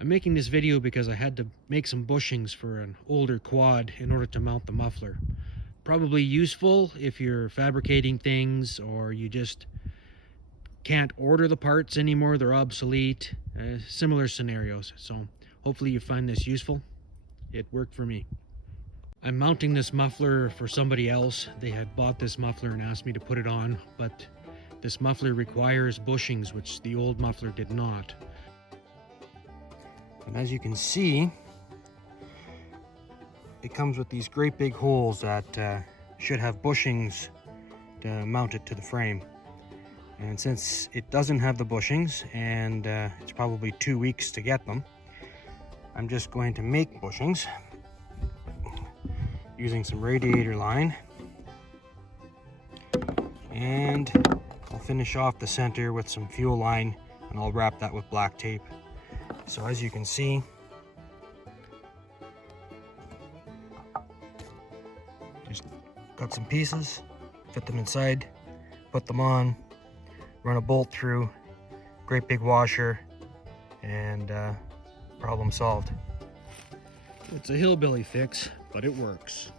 I'm making this video because I had to make some bushings for an older quad in order to mount the muffler. Probably useful if you're fabricating things or you just can't order the parts anymore, they're obsolete, similar scenarios. So hopefully you find this useful. It worked for me. I'm mounting this muffler for somebody else. They had bought this muffler and asked me to put it on, but this muffler requires bushings, which the old muffler did not. And as you can see, it comes with these great big holes that should have bushings to mount it to the frame. And since it doesn't have the bushings, and it's probably 2 weeks to get them, I'm just going to make bushings using some radiator line. And I'll finish off the center with some fuel line, and I'll wrap that with black tape. So as you can see, just cut some pieces, fit them inside, put them on, run a bolt through, great big washer, and problem solved. It's a hillbilly fix, but it works.